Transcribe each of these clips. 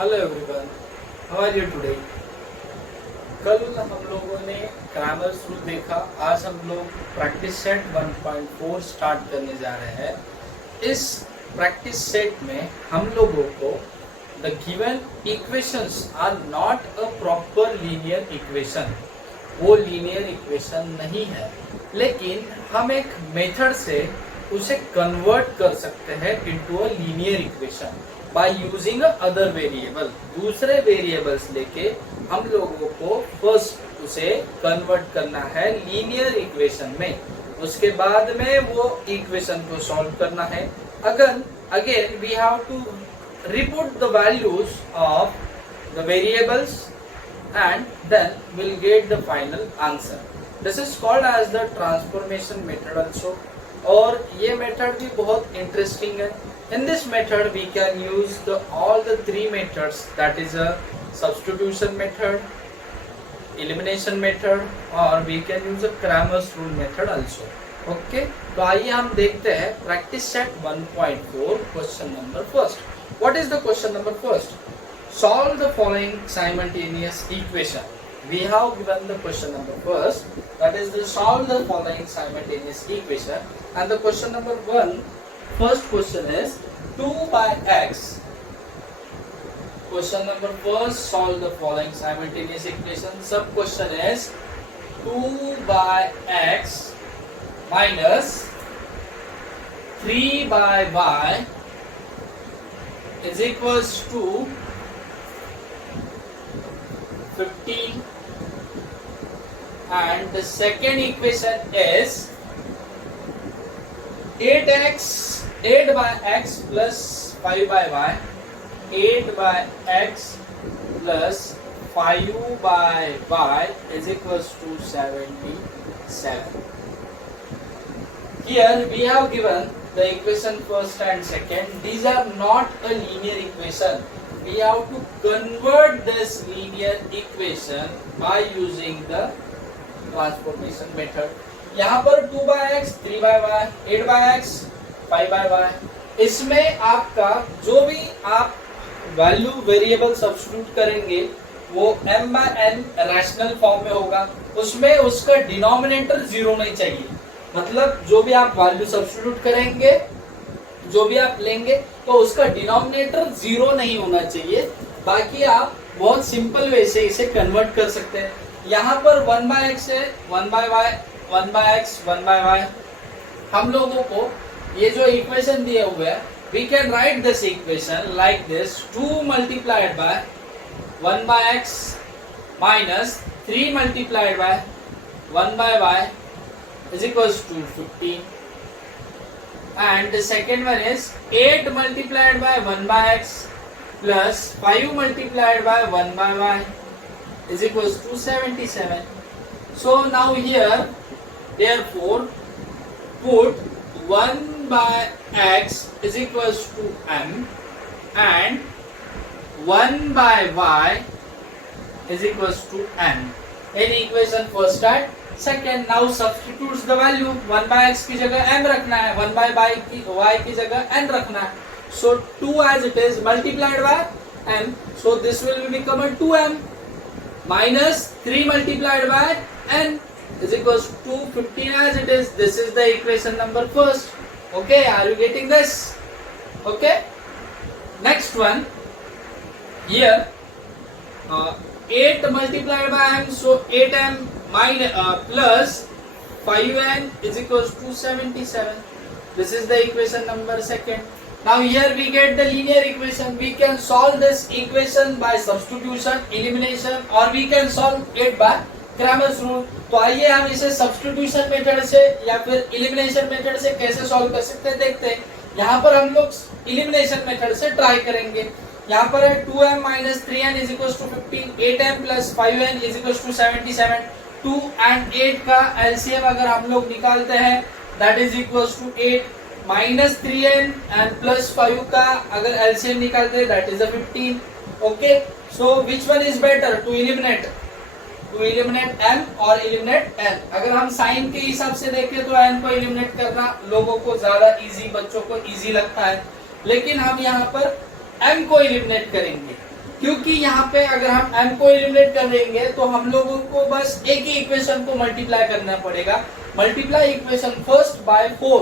Hello everyone, how are you today. कल हम लोगों ने ग्रामर शुरू देखा। आज हम लोग प्रैक्टिस सेट 1.4 स्टार्ट करने जा रहे हैं। इस प्रैक्टिस सेट में हम लोगों को the given equations are not a proper linear equation. वो लीनियर इक्वेशन नहीं है, लेकिन हम एक मेथड से उसे कन्वर्ट कर सकते हैं into a linear equation by using other variable. दूसरे वेरिएबल्स लेके हम लोगों को फर्स्ट उसे कन्वर्ट करना है लीनियर इक्वेशन में। उसके बाद में वो इक्वेशन को सॉल्व करना है। Again we have to reput the values of the variables and then we'll get the final answer. This is called as the transformation method also. और ये मेथड भी बहुत इंटरेस्टिंग है। In this method we can use all the three methods, that is a substitution method, elimination method, और we can use a Cramer's rule method also. Okay, तो आइए हम देखते हैं practice set 1.4 question number first. What is the question number first? Solve the following simultaneous equation. We have given the question number first, that is the solve the following simultaneous equation, and the question number first question is 2 by x. Question number first, solve the following simultaneous equation. Sub question is 2 by x minus 3 by y is equals to 15, and the second equation is 8 by x plus 5 by y, 8 by x plus 5 by y is equals to 77. Here we have given the equation first and second. These are not a linear equation. We have to convert this linear equation by using the transformation method. यहाँ पर 2 by x, 3 by y, 8 by x, 5 by y, इसमें आपका जो भी आप value variable substitute करेंगे वो m by n rational form में होगा। उसमें उसका डिनोमिनेटर जीरो नहीं चाहिए। मतलब जो भी आप वैल्यू सब्स्टिट्यूट करेंगे, जो भी आप लेंगे, तो उसका डिनोमिनेटर जीरो नहीं होना चाहिए। बाकी आप बहुत सिंपल वे से इसे कन्वर्ट कर सकते हैं। यहाँ पर 1 by x है, 1 by y, 1 by x, 1 by y। हम लोगों को ये जो इक्वेशन दिए हुए है, we can write this equation like this: 2 multiplied by 1 by x minus 3 multiplied by 1 by y is equals to 15. And the second one is 8 multiplied by 1 by x plus 5 multiplied by 1 by y is equals to 77. So now here, therefore, put 1 by x is equals to m and 1 by y is equals to n. In equation first and second, now substitutes the value. 1 by x की जगह m रखना है, 1 by y की जगह n रखना है. So 2 as it is multiplied by m, so this will become a 2m minus 3 multiplied by n is equals to 15 as it is. This is the equation number first. Okay, are you getting this? Okay, next one here, 8 multiplied by m, so 8m minus plus 5n is equals to 77. This is the equation number second. Now here we get the linear equation. We can solve this equation by substitution, elimination, or we can solve it by Cramer's rule. तो आइए हम इसे substitution method से या फिर elimination method से कैसे solve कर सकते हैं देखते हैं। यहाँ पर हम लोग elimination मेथड से ट्राई करेंगे। यहाँ पर है 2m minus 3n is equals to 15, 8m plus 5n is equals to 77. 2 and 8 का LCM अगर हम लोग निकालते हैं, that is equals to 8 minus 3n and plus 5 का अगर LCM निकालते हैं, that is a 15. Okay, so which one is better to eliminate? To eliminate m or eliminate n? अगर हम साइन के हिसाब से देखें तो n को eliminate करना लोगों को ज्यादा इजी, बच्चों को इजी लगता है, लेकिन हम यहाँ पर m को एलिमिनेट करेंगे। क्योंकि यहाँ पे अगर हम m को एलिमिनेट कर देंगे तो हम लोगों को बस एक ही इक्वेशन को मल्टीप्लाई करना पड़ेगा। मल्टीप्लाई इक्वेशन फर्स्ट बाय 4,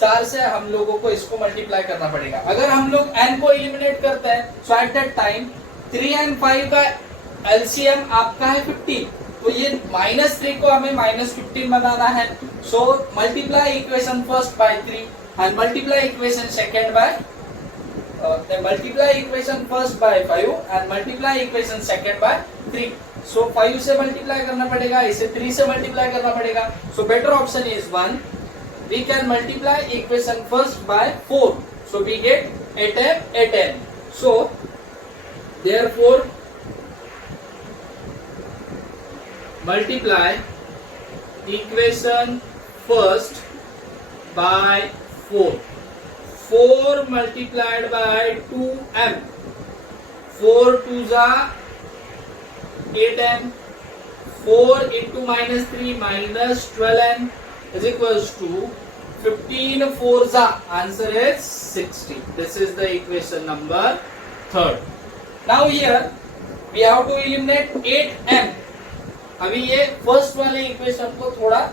4 से हम लोगों को इसको मल्टीप्लाई करना पड़ेगा। अगर हम लोग n को एलिमिनेट करते हैं सो एट दैट टाइम 3 and 5 का एलसीएम आपका है 15, तो ये -3 को हमें -15 बनाना है। So multiply equation first by 3 and multiply equation second by multiply equation first by 5 and multiply equation second by 3. So 5 से multiply करना पड़ेगा, इसे 3 से multiply करना पड़ेगा. So better option is 1. We can multiply equation first by 4. So we get 8n. So therefore multiply equation first by 4. 4 multiplied by 2m. 4 2s are 8m. 4 into -3 minus 12n is equals to 15 4s are. Answer is 60. This is the equation number 3rd. Now here we have to eliminate 8m. अभी ये first वाले equation को थोड़ा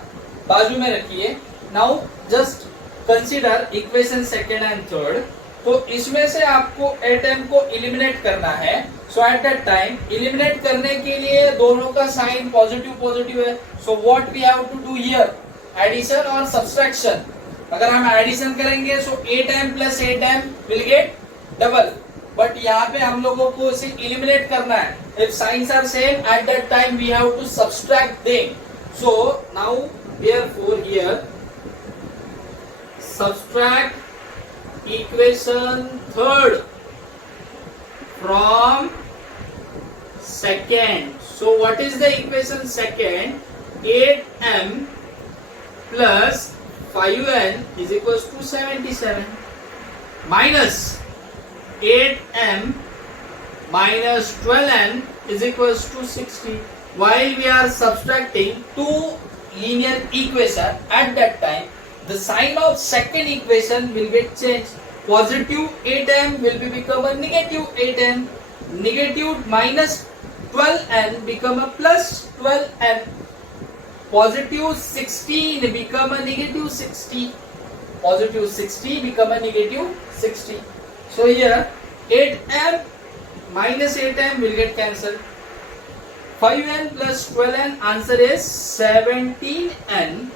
बाजू में रखिए. Now just consider equation second and third. तो इसमें से आपको 8m को एलिमिनेट करना है. So at that time eliminate करने के लिए दोनों का साइन पॉजिटिव पॉजिटिव है. So what we have to do here, addition और सब्सट्रैक्शन. अगर हम एडिशन करेंगे so 8m plus 8m will get double, but यहाँ पे हम लोगों को इसे एलिमिनेट करना है. If signs are same at that time we have to subtract them. So now therefore here subtract equation third from second. So what is the equation second? 8m plus 5n is equals to 77 minus 8m minus 12n is equals to 60. While we are subtracting two linear equation at that time, the sign of second equation will get changed. Positive 8m will be become a negative 8m. Negative minus 12n become a plus 12n. Positive 16 become a negative 60. Positive 60 become a negative 60. So here 8m minus 8m will get cancelled. 5n plus 12n, answer is 17n.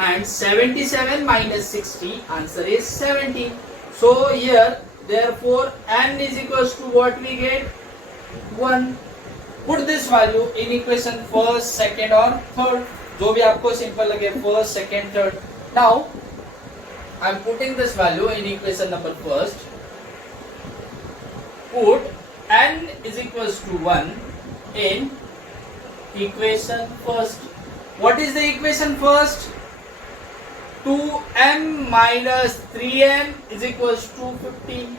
And 77 minus 60, answer is 17. So here therefore n is equals to what we get 1. Put this value in equation first, second or third, जो भी आपको simple लगे, first, second, third. Now I am putting this value in equation number first. Put n is equals to 1 in equation first. What is the equation first? 2m minus 3n is equals to 15.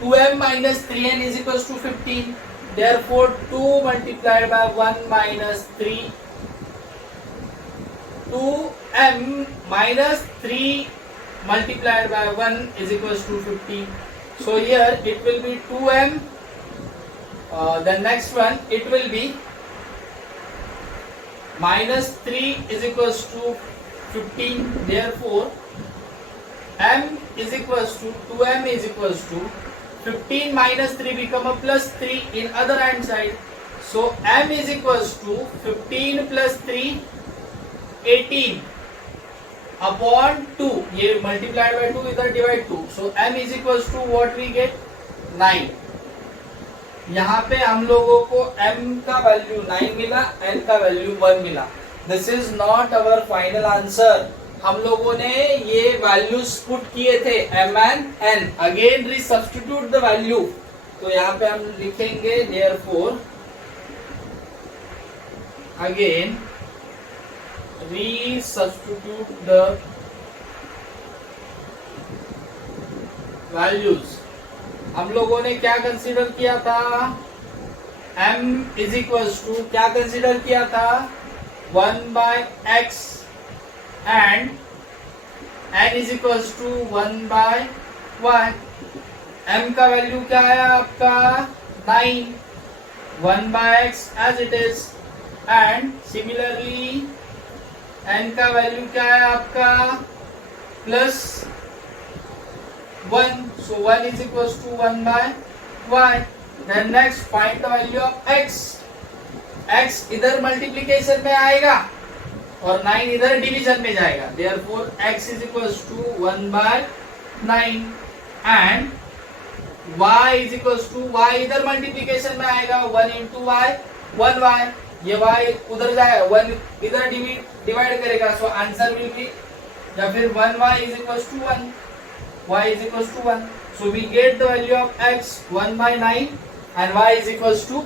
2m minus 3n is equals to 15. Therefore 2 multiplied by 1 minus 3. 2m minus 3 multiplied by 1 is equals to 15. So here it will be 2m. The next one it will be minus 3 is equals to 15. Therefore m is equals to 2m is equals to 15 minus 3 become a plus 3 in other hand side. So m is equals to 15 plus 3 18 upon 2. ये multiplied by 2 इधर divide 2. So m is equals to what we get 9. यहाँ पे हम लोगों को m का value 9 मिला, n का वैल्यू 1 मिला. This is not our final answer. हम लोगों ने ये वैल्यूज पुट किए थे m and n. Again resubstitute the value. तो यहाँ पे हम लिखेंगे therefore again resubstitute the values. हम लोगों ने क्या कंसीडर किया था? m is equals to क्या कंसीडर किया था? 1 by x and n is equals to 1 by y. m का वैल्यू क्या है आपका 9. 1 by x as it is, and similarly n का वैल्यू क्या है आपका plus 1, so 1 is equals to 1 by y. Then next find the value of x. x इधर multiplication में आएगा और 9 इधर डिवीजन में जाएगा, therefore x is equals to 1 by 9 and y is equals to y इधर मल्टीप्लिकेशन में आएगा 1 into y 1y, ये y उधर जाएगा 1 इधर डिवाइड करेगा, सो आंसर विल बी या फिर 1y is equals to 1, y is equals to 1, so we get the value of x 1 by 9 and y is equals to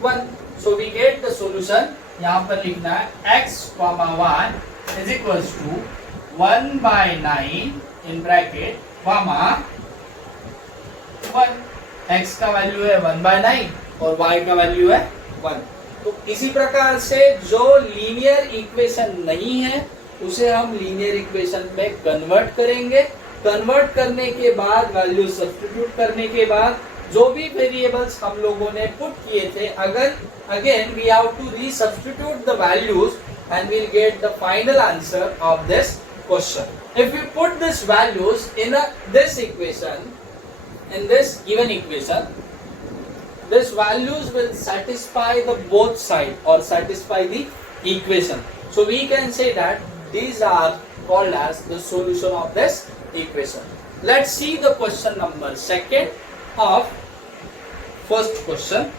1, so we get the solution. यहाँ पर लिखना है x, y is equals to 1 by 9 in bracket, comma 1. x का value है 1 by 9 और y का value है 1. तो इसी प्रकार से जो लीनियर इक्वेशन नहीं है उसे हम लीनियर इक्वेशन में कन्वर्ट करेंगे. कन्वर्ट करने के बाद वैल्यू सब्स्टिट्यूट करने के बाद जो भी वेरिएबल्स हम लोगों ने पुट किए थे, अगर again we have to resubstitute the values and we'll get the final answer of this question. If we put these values in this equation, in this given equation, these values will satisfy the both side or satisfy the equation. So we can say that these are called as the solution of this equation. Let's see the question number 2 of first question.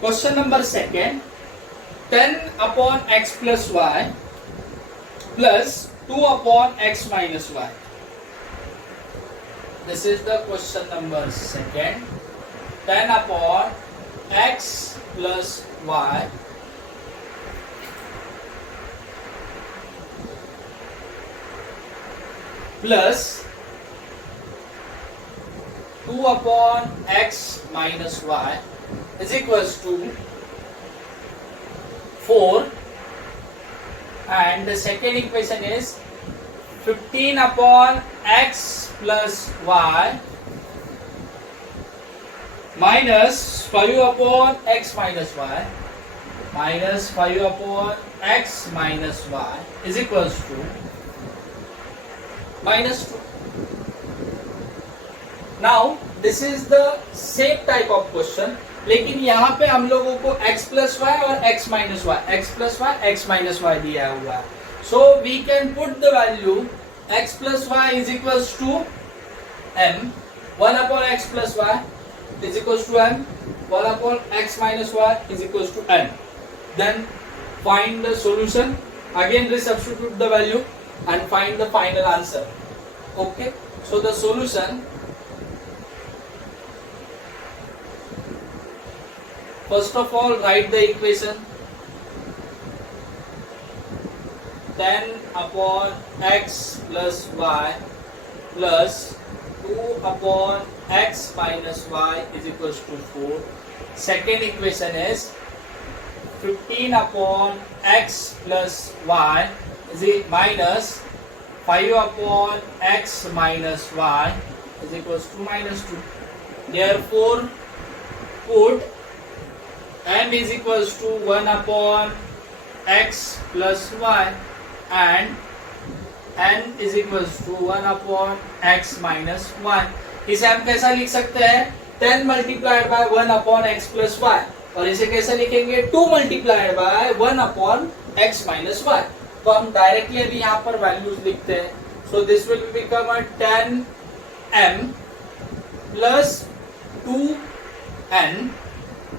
Question number 2, 10 upon x plus y plus 2 upon x minus y. This is the question number 2, 10 upon x plus y plus 2 upon x minus y is equals to 4, and the second equation is 15 upon x plus y minus 5 upon x minus y minus 5 upon x minus y is equals to minus 2. Now this is the same type of question, लेकिन यहाँ पे हम लोगों को x plus y और x minus y, x plus y, x minus y दिया हुआ है. So we can put the value x plus y is equals to m, 1 upon x plus y is equals to m, 1 upon x minus y is equals to n. Then find the solution. Again resubstitute the value and find the final answer. Okay. So the solution, first of all write the equation 10 upon x plus y plus 2 upon x minus y is equals to 4. Second equation is 15 upon x plus y is minus 5 upon x minus y is equals to minus 2. Therefore put m is equals to 1 upon x plus y and n is equals to 1 upon x minus y. इसे हम कैसा लिख सकते हैं, 10 multiplied by 1 upon x plus y, और इसे कैसे लिखेंगे 2 multiplied by 1 upon x minus y. तो हम डायरेक्टली अभी यहाँ पर वैल्यूज लिखते हैं. So this will become a 10m plus 2n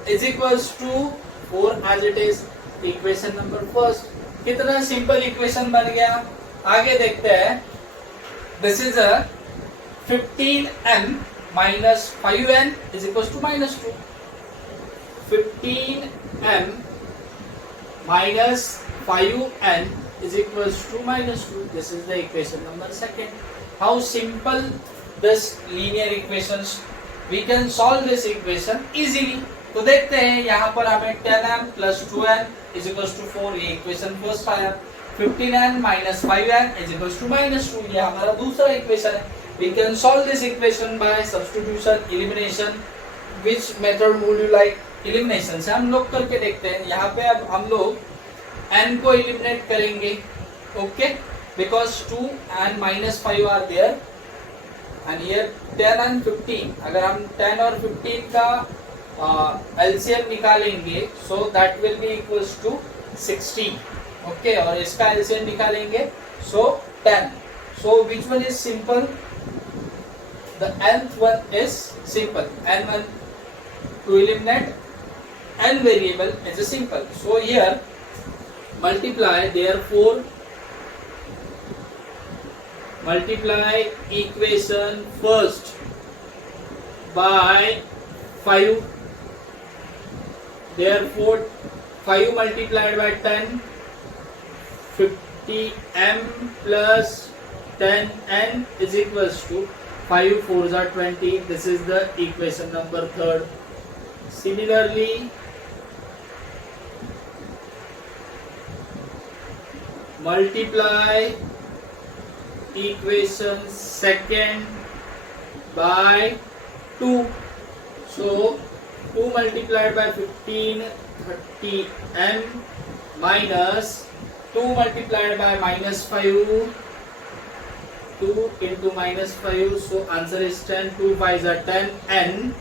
is equals to 4 as it is. Equation number first. कितना सिंपल इक्वेशन बन गया. आगे देखते हैं. This is a 15m minus 5n is equals to minus 2. 15m minus 5n is equals to minus 2. This is the equation number 2. How simple this linear equations we can solve this equation easily. तो देखते हैं यहाँ पर हमें 10m plus 2n is equals to 4 ये equation first आया, 15n minus 5n is equals to minus 2 ये हमारा दूसरा इक्वेशन है. We can solve this equation by substitution, elimination. Which method would you like? Elimination से हम लोग करके देखते हैं. यहाँ पे अब हम लोग n को eliminate करेंगे, okay? Because 2 and minus 5 are there, and here 10 and 15. अगर हम 10 और 15 का LCM निकालेंगे, so that will be equals to 16, okay? और इसका LCM निकालेंगे, so 10. So which one is simple? The nth one is simple. N1 to eliminate n variable is a simple. So here multiply, therefore multiply equation first by 5. Therefore 5 multiplied by 10, 50m plus 10n is equals to 5 4s are 20. This is the equation number 3rd. Similarly, multiply equation 2nd by 2. So 2 multiplied by 15, 30m minus 2 multiplied by minus 5, 2 into minus 5, so answer is 10. 2 5s are 10, n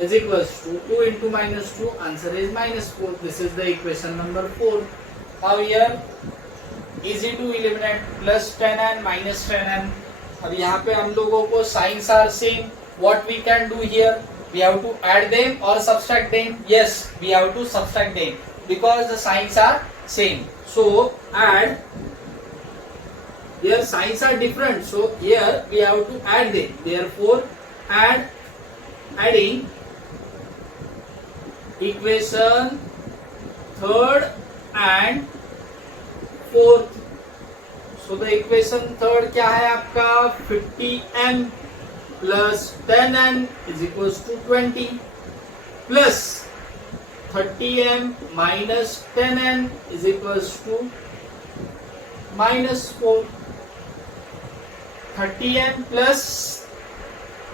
is equals to 2 into minus 2, answer is minus 4. This is the equation number 4. Now here easy to eliminate, plus 10n minus 10n. अब यहाँ पे हम लोगों को signs are same. What we can do here? We have to add them or subtract them. Yes, we have to subtract them because the signs are same. So add. Here signs are different, so here we have to add them. Therefore adding equation 3rd and 4th. So the equation 3rd क्या है आपका? 50m plus 10n is equals to 20 plus 30m minus 10n is equals to minus 4. 30m plus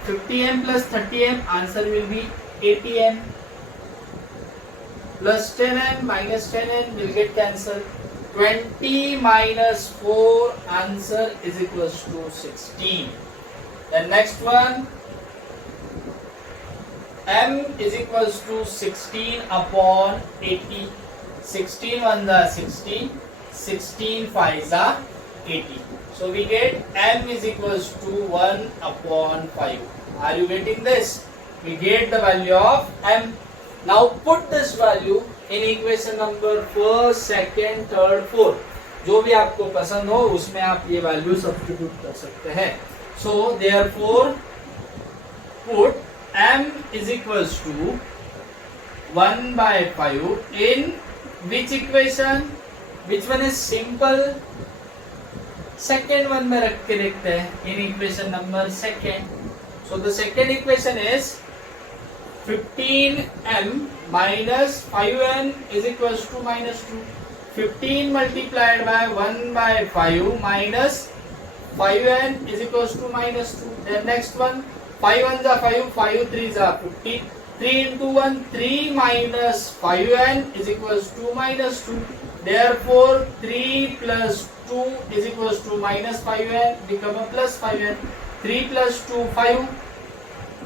50m plus 30m, answer will be 80m, plus 10m minus 10n will get cancelled. 20 minus 4, answer is equals to 16. The next one, m is equals to 16 upon 80. 16 1s are 16, 16 5s are 80. So we get m is equals to 1 upon 5. Are you getting this? We get the value of m. Now put this value in equation number 1st, 2nd, 3rd, 4th. जो भी आपको पसंद हो उसमें आप ये value substitute कर सकते हैं. So therefore put m is equals to 1 by 5 in which equation? Which one is simple? Second one में रख के देखते हैं. In equation number 2nd. So the second equation is 15m minus 5n is equals to minus 2. 15 multiplied by 1 by 5 minus 5n is equals to minus 2. Then next one, 5 1s are 5, 5 3s are 15. 3 into 1, 3 minus 5n is equals to minus 2. Therefore 3 plus 2 is equals to minus 5n become a plus 5n. 3 plus 2 5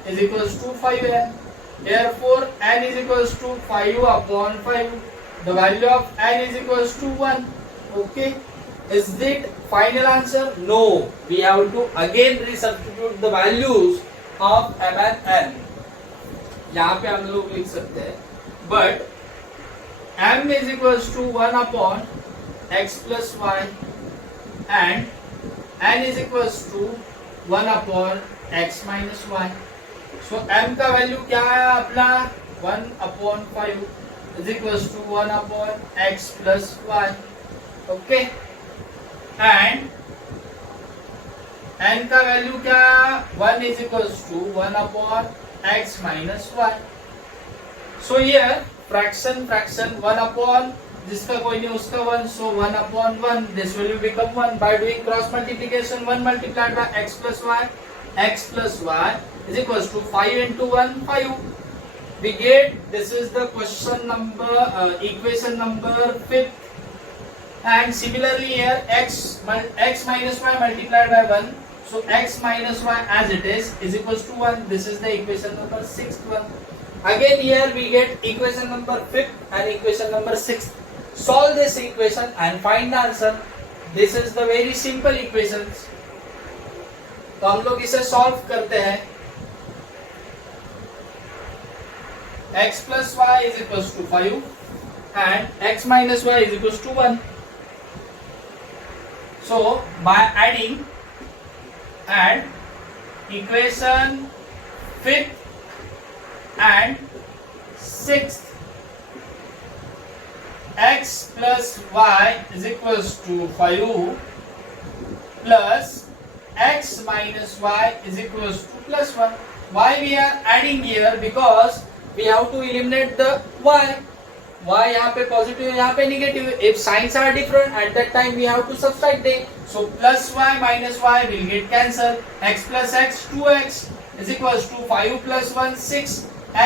is equals to 5n. Therefore n is equals to 5 upon 5. The value of n is equals to 1. Okay. Is it final answer? No. We have to again resubstitute the values of m and n. यहाँ पे हम लोग लिख सकते हैं. But m is equals to 1 upon x plus y and n is equals to 1 upon x minus y. So m का value क्या है अपना? 1 upon 5 is equals to 1 upon x plus y. Okay. And n का value क्या, 1 is equals to 1 upon x minus y. So here fraction 1 upon जिसका कोई नहीं उसका 1, so 1 upon 1, this will become 1 by doing cross multiplication. 1 multiplied by x plus y is equals to 5 into 1 5. We get this is the question number equation number 5th. And similarly here x minus y multiplied by 1, so x minus y as it is equals to 1. This is the equation number 6th one. Again here we get equation number 5th and equation number 6th. Solve this equation and find the answer. This is the very simple equations. तो हम लोग इसे solve करते हैं. x plus y is equals to 5 and x minus y is equals to 1. So by add equation 5th and 6th, x plus y is equals to 5 plus x minus y is equals to plus 1. Why we are adding here? Because we have to eliminate the y. Y यहाँ पे positive है, यहाँ पे negative है. If signs are different, at that time we have to subtract them. So plus y minus y will get cancelled. X plus x 2x is equals to 5 plus 1 6.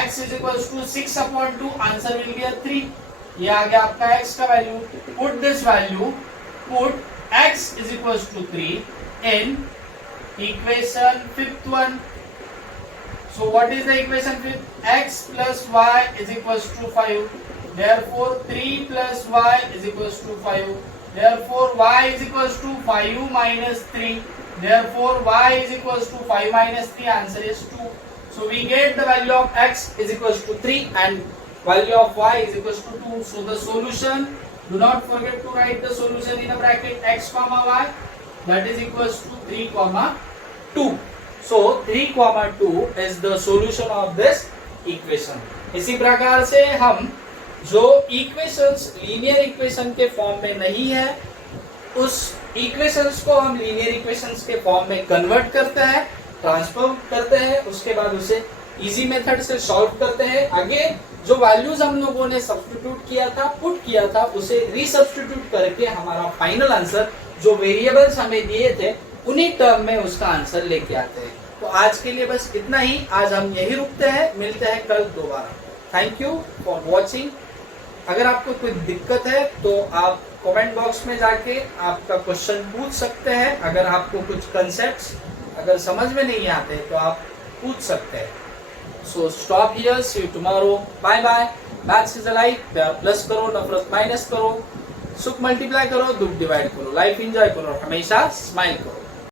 X is equals to 6 upon 2. Answer will be a 3. ये आ गया आपका x का value. Put this value. Put x is equals to 3 in equation 5th one. So what is the equation 5th? X plus y is equals to 5. Therefore 3 plus y is equals to 5. Therefore y is equals to 5 minus 3. Therefore y is equals to 5 minus 3. Answer is 2. So we get the value of x is equals to 3 and value of y is equals to 2. So the solution, do not forget to write the solution in a bracket x comma y, that is equals to 3 comma 2. So 3 comma 2 is the solution of this equation. इसी प्रकार से हम जो equations linear equation के form में नहीं है उस इक्वेशंस को हम लीनियर इक्वेशंस के फॉर्म में कन्वर्ट करते हैं, ट्रांसफॉर्म करते हैं, उसके बाद उसे इजी मेथड से सॉल्व करते हैं. आगे जो वैल्यूज हम लोगों ने सब्स्टिट्यूट किया था, पुट किया था, उसे रीसब्स्टिट्यूट करके हमारा फाइनल आंसर जो वेरिएबल्स हमें दिए थे उन्हीं टर्म में उसका आंसर लेके आते हैं. तो आज के लिए बस इतना ही. आज हम यही रुकते हैं, मिलते हैं कल दोबारा. Thank you for watching. अगर आपको कोई दिक्कत है तो आप कमेंट बॉक्स में जाके आपका क्वेश्चन पूछ सकते हैं. अगर आपको कुछ कंसेप्ट्स अगर समझ में नहीं आते तो आप पूछ सकते हैं. So stop here, see you tomorrow. Bye bye. Maths is a life. Plus करो, नफरत माइनस करो, सुख मल्टीप्लाई करो, दुख डिवाइड करो, लाइफ एंजॉय करो, हमेशा स्माइल करो.